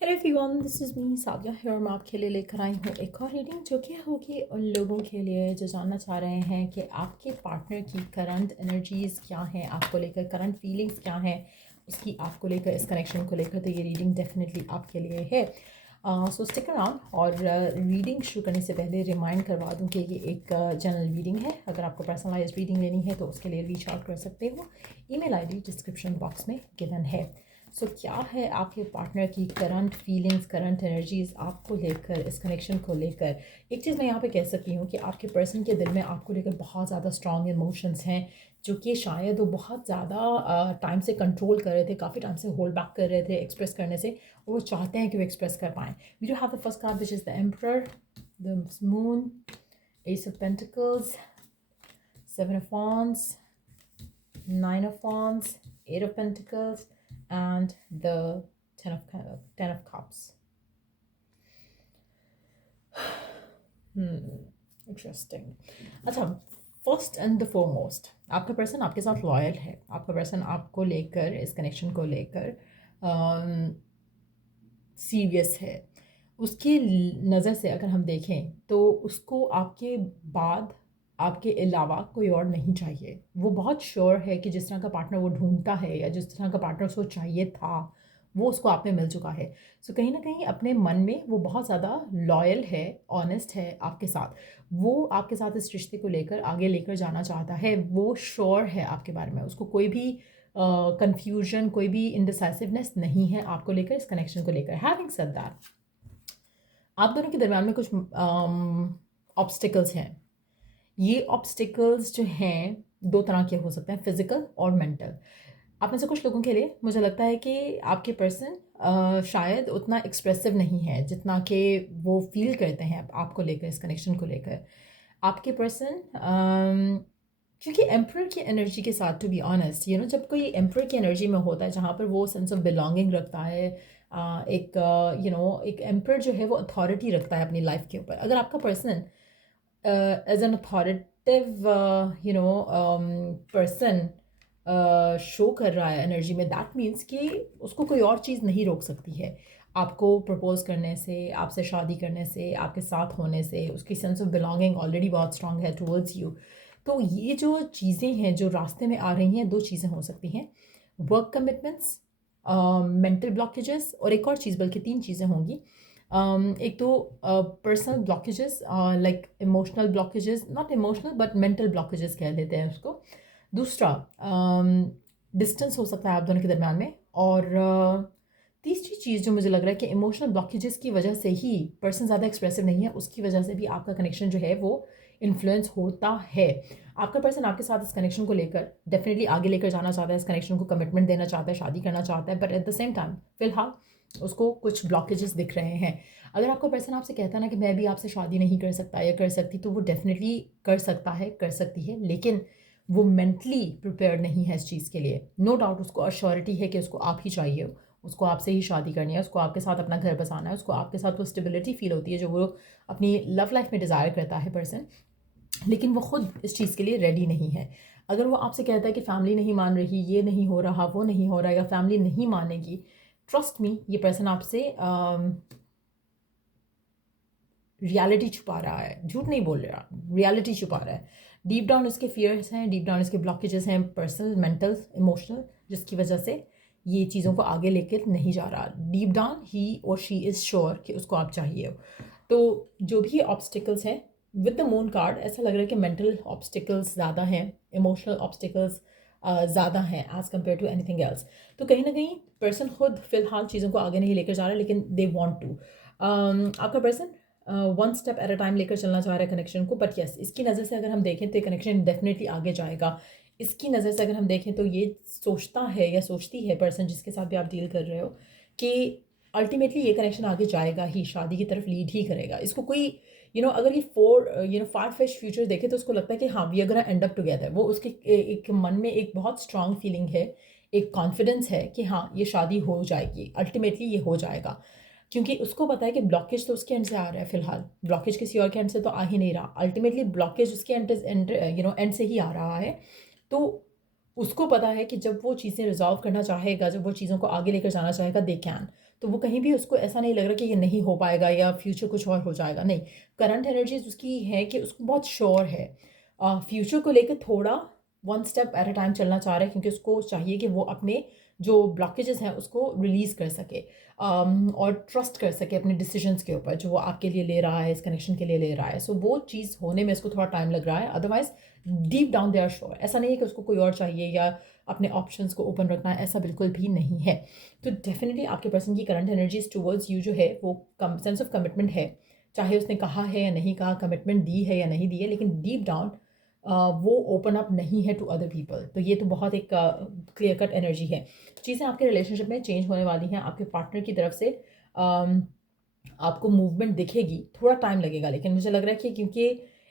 Hello everyone, this is me Sadia है और मैं आपके लिए लेकर आई हूँ एक और रीडिंग जो कि होगी उन लोगों के लिए जो जानना चाह रहे हैं कि आपके पार्टनर की करंट एनर्जीज़ क्या हैं, आपको लेकर करंट फीलिंग्स क्या हैं, उसकी आपको लेकर इस कनेक्शन को लेकर। तो ये रीडिंग डेफिनेटली आपके लिए है। सो स्टिक अराउंड। और रीडिंग शुरू करने से पहले रिमाइंड करवा दूँ कि ये एक जनरल रीडिंग है। अगर आपको पर्सनलाइज रीडिंग लेनी है तो उसके लिए रीच आउट कर सकते हो। ईमेल आईडी डिस्क्रिप्शन बॉक्स में गिवन है। सो क्या है आपके पार्टनर की करंट फीलिंग्स, करंट एनर्जीज आपको लेकर, इस कनेक्शन को लेकर। एक चीज़ मैं यहाँ पे कह सकती हूँ कि आपके पर्सन के दिल में आपको लेकर बहुत ज़्यादा स्ट्रॉन्ग इमोशंस हैं, जो कि शायद वो बहुत ज़्यादा टाइम से कंट्रोल कर रहे थे, काफ़ी टाइम से होल्ड बैक कर रहे थे एक्सप्रेस करने से, और वो चाहते हैं कि वो एक्सप्रेस कर पाएँ। We do have the first card which is the emperor, the moon, ace of pentacles, seven of wands, Nine of Wands, Eight of Pentacles, and the Ten of Cups. Interesting. अच्छा, first and the foremost, आपका person आपके साथ loyal है। आपका person आपको लेकर, इस connection को लेकर सीरियस है। उसकी नज़र से अगर हम देखें तो उसको आपके बाद, आपके अलावा कोई और नहीं चाहिए। वो बहुत श्योर है कि जिस तरह का पार्टनर वो ढूंढता है या जिस तरह का पार्टनर उसको चाहिए था, वो उसको आप में मिल चुका है। सो कहीं ना कहीं अपने मन में वो बहुत ज़्यादा लॉयल है, ऑनेस्ट है आपके साथ। वो आपके साथ इस रिश्ते को लेकर आगे लेकर जाना चाहता है। वो श्योर है आपके बारे में, उसको कोई भी कंफ्यूजन, कोई भी इनडिसाइसिवनेस नहीं है आपको लेकर, इस कनेक्शन को लेकर। हैविंग सेड दैट, आप दोनों के दरम्यान में कुछ ऑब्स्टिकल्स हैं। ये ऑब्स्टिकल्स जो हैं दो तरह के हो सकते हैं, फिजिकल और मेंटल। आप में से कुछ लोगों के लिए मुझे लगता है कि आपके पर्सन शायद उतना एक्सप्रेसिव नहीं है जितना कि वो फील करते हैं आपको लेकर, इस कनेक्शन को लेकर। आपके पर्सन क्योंकि एम्परर की एनर्जी के साथ, टू बी ऑनेस्ट, जब कोई एम्परर की एनर्जी में होता है जहाँ पर वो सेंस ऑफ बिलोंगिंग रखता है, एक एक एम्परर जो है वो अथॉरिटी रखता है अपनी लाइफ के ऊपर। अगर आपका person as an authoritative person show कर रहा है एनर्जी में, दैट मीन्स कि उसको कोई और चीज़ नहीं रोक सकती है आपको प्रपोज करने से, आपसे शादी करने से, आपके साथ होने से। उसकी सेंस ऑफ बिलोंगिंग ऑलरेडी बहुत स्ट्रांग है टूवर्ड्स यू। तो ये जो चीज़ें हैं जो रास्ते में आ रही हैं, दो चीज़ें हो सकती हैं: वर्क कमिटमेंट्स, मेंटल ब्लॉकेजेस, और एक और चीज़, बल्कि तीन चीज़ें होंगी। एक तो personal blockages, like emotional blockages, not emotional but mental blockages कह लेते हैं उसको। दूसरा डिस्टेंस हो सकता है आप दोनों के दरम्यान में। और तीसरी चीज़ जो मुझे लग रहा है कि इमोशनल ब्लॉकेजेस की वजह से ही पर्सन ज़्यादा एक्सप्रेसिव नहीं है, उसकी वजह से भी आपका कनेक्शन जो है वो इन्फ्लुएंस होता है। आपका पर्सन आपके साथ इस कनेक्शन को लेकर डेफिनेटली आगे लेकर जाना चाहता है, इस कनेक्शन को कमिटमेंट देना चाहता है, शादी करना चाहता है, but at the same time फिलहाल उसको कुछ ब्लॉकेजेस दिख रहे हैं। अगर आपका पर्सन आपसे कहता है ना कि मैं भी आपसे शादी नहीं कर सकता या कर सकती, तो वो डेफिनेटली कर सकता है, कर सकती है, लेकिन वो मेंटली प्रिपेयर्ड नहीं है इस चीज़ के लिए। नो डाउट उसको अश्योरिटी है कि उसको आप ही चाहिए, उसको आपसे ही शादी करनी है, उसको आपके साथ अपना घर बसाना है, उसको आपके साथ वो स्टेबिलिटी फील होती है जो वो अपनी लव लाइफ में डिज़ायर करता है पर्सन, लेकिन वो खुद इस चीज़ के लिए रेडी नहीं है। अगर वो आपसे कहता है कि फैमिली नहीं मान रही, ये नहीं हो रहा, वो नहीं हो रहा, या फैमिली नहीं मानेगी, ट्रस्ट मी, ये पर्सन आपसे रियलिटी छुपा रहा है, झूठ नहीं बोल रहा, रियलिटी छुपा रहा है। डीप डाउन इसके फियर्स हैं, डीप डाउन इसके ब्लॉकेजेस हैं, पर्सनल, मेंटल, इमोशनल, जिसकी वजह से ये चीज़ों को आगे लेकर नहीं जा रहा। डीप डाउन ही और शी इज़ श्योर कि उसको आप चाहिए हो। तो जो भी ऑब्स्टिकल्स हैं, विद द मून कार्ड ऐसा लग रहा है कि मेंटल ऑब्स्टिकल्स ज़्यादा हैं, इमोशनल ऑब्स्टिकल्स ज़्यादा हैं as compare to anything else. तो कहीं ना कहीं पर्सन खुद फिलहाल चीज़ों को आगे नहीं लेकर जा रहा, लेकिन दे वॉन्ट टू। आपका person one step at a time लेकर चलना चाह रहा है कनेक्शन को, बट यस, इसकी नज़र से अगर हम देखें तो ये कनेक्शन डेफिनेटली आगे जाएगा। इसकी नज़र से अगर हम देखें तो ये सोचता है या सोचती है पर्सन जिसके साथ भी आप डील कर रहे हो कि अल्टीमेटली ये कनेक्शन आगे जाएगा ही, शादी की तरफ लीड ही करेगा। इसको कोई अगर ये फार फेच फ्यूचर देखे तो उसको लगता है कि हाँ, we are gonna end up together. वो उसके एक मन में एक बहुत स्ट्रांग फीलिंग है, एक कॉन्फिडेंस है कि हाँ, ये शादी हो जाएगी, अल्टीमेटली ये हो जाएगा। क्योंकि उसको पता है कि ब्लॉकेज तो उसके एंड से आ रहा है, फिलहाल ब्लॉकेज किसी और के एंड से तो आ ही नहीं रहा, अल्टीमेटली ब्लॉकेज उसके एंड से ही आ रहा है। तो उसको पता है कि जब वो चीज़ें रिजॉल्व करना चाहेगा, जब वो चीज़ों को आगे लेकर जाना चाहेगा, दे कैन। तो वो कहीं भी उसको ऐसा नहीं लग रहा कि ये नहीं हो पाएगा या फ्यूचर कुछ और हो जाएगा, नहीं। करंट एनर्जीज उसकी है कि उसको बहुत श्योर है, फ्यूचर को लेकर थोड़ा one step at a time चलना चाह रहा है, क्योंकि उसको चाहिए कि वो अपने जो ब्लॉकेजेस हैं उसको रिलीज़ कर सके, और ट्रस्ट कर सके अपने डिसीजंस के ऊपर जो वो आपके लिए ले रहा है, इस कनेक्शन के लिए ले रहा है। सो वो चीज़ होने में इसको थोड़ा टाइम लग रहा है, otherwise deep down they are sure. ऐसा नहीं है कि उसको कोई और चाहिए या अपने ऑप्शंस को ओपन रखना है, ऐसा बिल्कुल भी नहीं है। तो डेफिनेटली आपके पर्सन की करंट एनर्जीज टूवर्ड्स यू जो है वो सेंस ऑफ कमिटमेंट है, चाहे उसने कहा है या नहीं कहा, कमिटमेंट दी है या नहीं दी है, लेकिन डीप डाउन वो ओपन अप नहीं है टू अदर पीपल। तो ये तो बहुत एक क्लियर कट एनर्जी है। चीज़ें आपके रिलेशनशिप में चेंज होने वाली हैं, आपके पार्टनर की तरफ से आपको मूवमेंट दिखेगी, थोड़ा टाइम लगेगा, लेकिन मुझे लग रहा है कि क्योंकि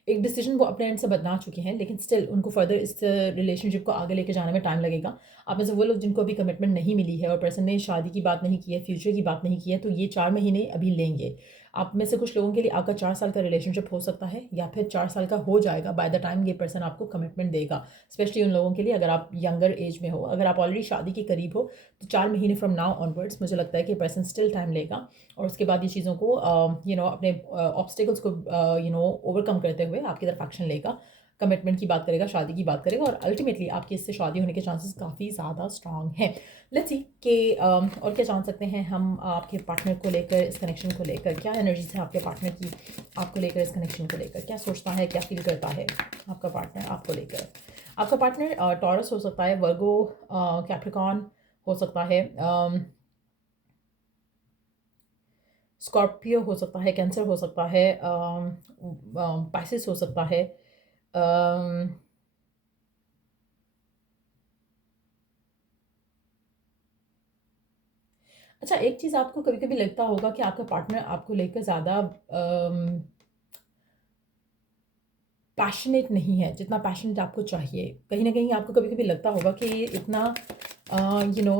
एक डिसीजन वो अपने एंड से बदला चुके हैं, लेकिन स्टिल उनको फर्दर इस रिलेशनशिप को आगे लेके जाने में टाइम लगेगा। आप में से वो लोग जिनको अभी कमिटमेंट नहीं मिली है और पर्सन ने शादी की बात नहीं की है, फ्यूचर की बात नहीं की है, तो ये 4 महीने अभी लेंगे। आप में से कुछ लोगों के लिए आपका 4 साल का रिलेशनशिप हो सकता है, या फिर 4 साल का हो जाएगा बाय द टाइम ये पर्सन आपको कमिटमेंट देगा। स्पेशली उन लोगों के लिए अगर आप यंगर एज में हो, अगर आप ऑलरेडी शादी के करीब हो, तो 4 महीने फ्रॉम नाउ ऑनवर्ड्स मुझे लगता है कि पर्सन स्टिल टाइम लेगा, और उसके बाद ये चीज़ों को अपने ऑब्स्टिकल्स को ओवरकम करते हुए आपकी तरफ एक्शन लेगा, कमिटमेंट की बात करेगा, शादी की बात करेगा, और अल्टीमेटली आपकी इससे शादी होने के चांसेस काफ़ी ज़्यादा स्ट्रांग हैं। लेट्स सी कि और क्या जान सकते हैं हम आपके पार्टनर को लेकर, इस कनेक्शन को लेकर, क्या एनर्जीज है आपके पार्टनर की आपको लेकर, इस कनेक्शन को लेकर, क्या सोचता है, क्या फील करता है आपका पार्टनर आपको लेकर। आपका पार्टनर टॉरस हो सकता है, वर्गो, कैप्रिकॉन हो सकता है, स्कॉर्पियो हो सकता है, कैंसर हो सकता है, पाइसिस हो सकता है, अम, अच्छा, एक चीज़ आपको कभी कभी लगता होगा कि आपका पार्टनर आपको लेकर ज़्यादा पैशनेट नहीं है, जितना पैशनेट आपको चाहिए। कहीं ना कहीं आपको कभी कभी लगता होगा कि ये इतना यू नो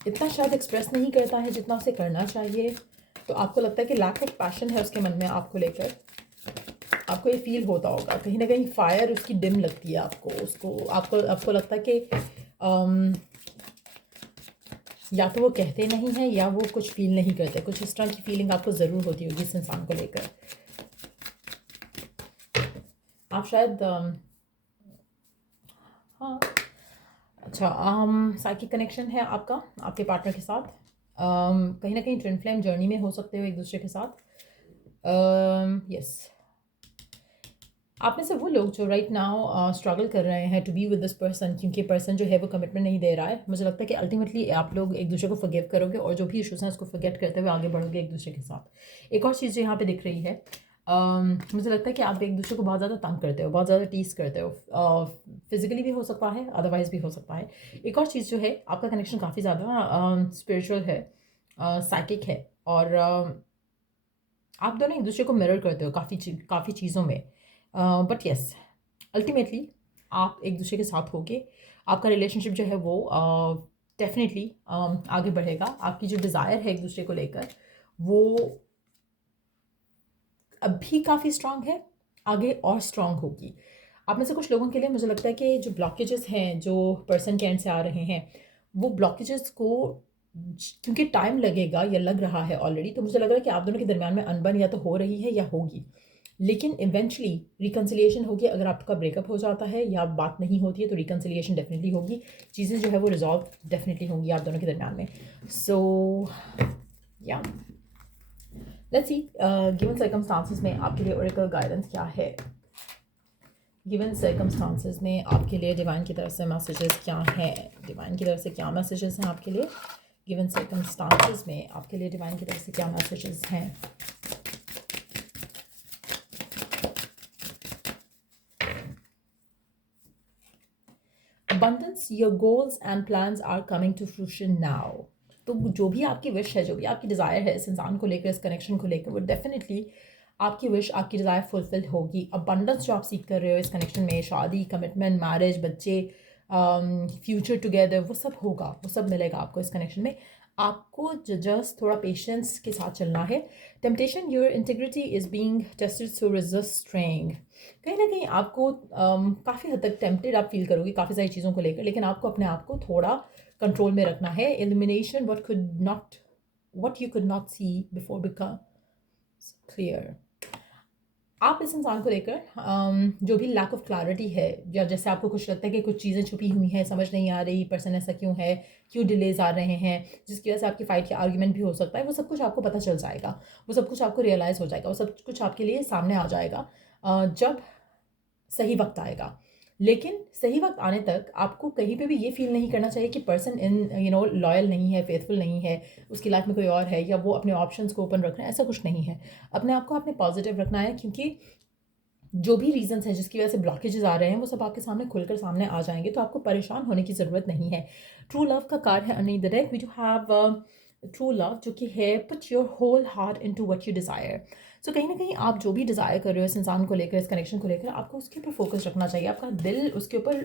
इतना शायद एक्सप्रेस नहीं करता है जितना उसे करना चाहिए। तो आपको लगता है कि लैक ऑफ पैशन है उसके मन में आपको लेकर, आपको ये फील होता होगा। कहीं ना कहीं फायर उसकी डिम लगती है आपको, उसको आपको आपको लगता है कि अम, या तो वो कहते नहीं हैं या वो कुछ फील नहीं करते, कुछ इस तरह की फीलिंग आपको ज़रूर होती होगी इस इंसान को लेकर। आप शायद हाँ, अच्छा, साइकिक कनेक्शन है आपका आपके पार्टनर के साथ, कहीं ना कहीं ट्विन फ्लेम जर्नी में हो सकते हो एक दूसरे के साथ। यस, आप में से वो लोग जो राइट नाउ स्ट्रगल कर रहे हैं to be with this person, क्योंकि पर्सन जो है वो कमिटमेंट नहीं दे रहा है। मुझे लगता है कि अल्टीमेटली आप लोग एक दूसरे को फॉरगिव करोगे, और जो भी इश्यूज हैं उसको फॉरगेट करते हुए आगे बढ़ोगे एक दूसरे के साथ। एक और चीज़ जो यहाँ पे दिख रही है, मुझे लगता है कि आप एक दूसरे को बहुत ज़्यादा तंग करते हो, बहुत ज़्यादा टीस करते हो, फिजिकली भी हो सकता है, अदरवाइज भी हो सकता है। एक और चीज़ जो है, आपका कनेक्शन काफ़ी ज़्यादा स्पिरिचुअल है, साइकिक है, और आप दोनों एक दूसरे को मिरर करते हो काफ़ी चीज़ों में। बट यस, अल्टीमेटली आप एक दूसरे के साथ होके आपका रिलेशनशिप जो है वो डेफिनेटली आगे बढ़ेगा। आपकी जो डिज़ायर है एक दूसरे को लेकर वो अभी काफ़ी स्ट्रांग है, आगे और स्ट्रांग होगी। आप में से कुछ लोगों के लिए मुझे लगता है कि जो ब्लॉकेजेस हैं जो पर्सन के एंड से आ रहे हैं, वो ब्लॉकेजेस को क्योंकि टाइम लगेगा या लग रहा है ऑलरेडी, तो मुझे लग रहा है कि आप दोनों के दरमियान में अनबन या तो हो रही है या होगी, लेकिन इवेंचुअली रिकन्सिलिएशन होगी। अगर आपका ब्रेकअप हो जाता है या बात नहीं होती है तो रिकन्सिलिएशन डेफिनेटली होगी, चीज़ें जो है वो रिजॉल्व डेफिनेटली होंगी आप दोनों के दरमियान में। सो या लेट्स सी गिवन सर्कमस्टांसेस में आपके लिए ओरेकल गाइडेंस क्या है। गिवन सर्कमस्टांसेस में आपके लिए डिवाइन की तरफ से मैसेजेस क्या हैं, डिवाइन की तरफ से क्या मैसेजेस हैं आपके लिए। गिवन सर्कमस्टांसेस में आपके लिए डिवाइन की तरफ से क्या मैसेजेस हैं। Abundance, your goals and plans are coming to fruition now. तो जो भी आपकी विश है, जो भी आपकी डिज़ायर है इस इंसान को लेकर, इस कनेक्शन को लेकर, वो डेफिनेटली आपकी विश, आपकी डिज़ायर फुलफिल होगी। अबंडेंस जो आप सीख कर रहे हो इस कनेक्शन में, शादी, कमिटमेंट, मैरिज, बच्चे, फ्यूचर टुगेदर, वो सब होगा, वो सब मिलेगा आपको इस कनेक्शन में। आपको जस्ट थोड़ा पेशेंस के साथ चलना है। Temptation, your integrity is being tested, so resist string. कहीं ना कहीं आपको काफ़ी हद तक टेम्प्टेड आप फील करोगे काफ़ी सारी चीज़ों को लेकर, लेकिन आपको अपने आप को थोड़ा कंट्रोल में रखना है। Elimination what you could not see before become clear. आप इस इंसान को लेकर जो भी लैक ऑफ क्लैरिटी है, या जैसे आपको कुछ लगता है कि कुछ चीज़ें छुपी हुई हैं, समझ नहीं आ रही पर्सन ऐसा क्यों है, क्यों डिलेज आ रहे हैं, जिसकी वजह से आपकी फाइट या आर्ग्यूमेंट भी हो सकता है, वो सब कुछ आपको पता चल जाएगा, वो सब कुछ आपको रियलाइज़ हो जाएगा, वो सब कुछ आपके लिए सामने आ जाएगा जब सही वक्त आएगा। लेकिन सही वक्त आने तक आपको कहीं पे भी ये फील नहीं करना चाहिए कि पर्सन लॉयल नहीं है, फेथफुल नहीं है, उसकी लाइफ में कोई और है, या वो अपने ऑप्शंस को ओपन रख रहे हैं। ऐसा कुछ नहीं है। अपने आप को आपने पॉजिटिव रखना है, क्योंकि जो भी रीजंस हैं जिसकी वजह से ब्लॉकेजेस आ रहे हैं वो सब आपके सामने खुलकर सामने आ जाएंगे, तो आपको परेशान होने की ज़रूरत नहीं है। ट्रू लव का कार्ड है underneath the deck. We do have true love, जो कि है put your whole heart into what you desire. So कहीं ना कहीं आप जो भी डिज़ायर कर रहे हो इस इंसान को लेकर, इस कनेक्शन को लेकर, आपको उसके ऊपर फोकस रखना चाहिए। आपका दिल उसके ऊपर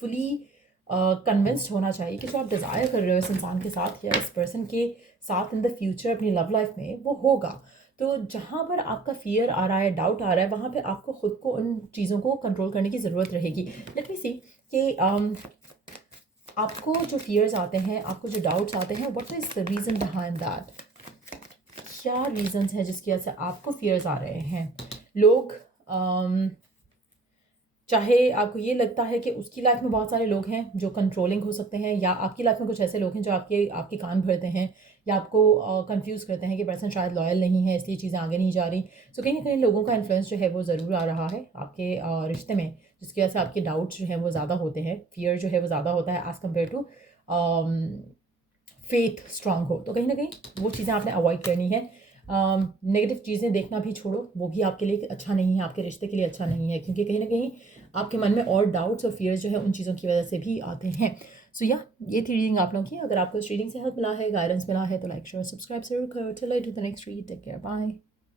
फुली कन्विंस्ड होना चाहिए कि जो आप डिज़ायर कर रहे हो इस इंसान के साथ या इस पर्सन के साथ इन द फ्यूचर अपनी लव लाइफ में, वो होगा। तो जहाँ पर आपका फियर आ रहा है, डाउट आ रहा है, वहाँ पे आपको खुद को उन चीज़ों को कंट्रोल करने की ज़रूरत रहेगी। लेट मी सी कि आपको जो फियर्स आते हैं, आपको जो डाउट्स आते हैं, what is the reason behind that? क्या रीजंस हैं जिसकी वजह से आपको फियर्स आ रहे हैं? लोग चाहे आपको ये लगता है कि उसकी लाइफ में बहुत सारे लोग हैं जो कंट्रोलिंग हो सकते हैं, या आपकी लाइफ में कुछ ऐसे लोग हैं जो आपके आपके कान भरते हैं, या आपको कंफ्यूज करते हैं कि पर्सन शायद लॉयल नहीं है, इसलिए चीज़ें आगे नहीं जा रही। सो कहीं ना कहीं लोगों का इन्फ्लुएंस जो है वो ज़रूर आ रहा है आपके रिश्ते में, जिसकी वजह से आपके डाउट्स जो हैं वो ज़्यादा होते हैं, फियर जो है वो ज़्यादा होता है as compare to faith strong हो। तो कहीं ना कहीं वो चीज़ें आपने अवॉइड करनी है। नेगेटिव चीज़ें देखना भी छोड़ो, वो भी आपके लिए अच्छा नहीं है, आपके रिश्ते के लिए अच्छा नहीं है, क्योंकि कहीं ना कहीं आपके मन में और डाउट्स और फियर्स जो है उन चीज़ों की वजह से भी आते हैं। सो या ये थी रीडिंग आप लोगों की। अगर आपको इस रीडिंग से हेल्प मिला है, गाइडेंस मिला है, तो लाइक शेयर सब्सक्राइब जरूर करो। Till I do the next read, take care, bye.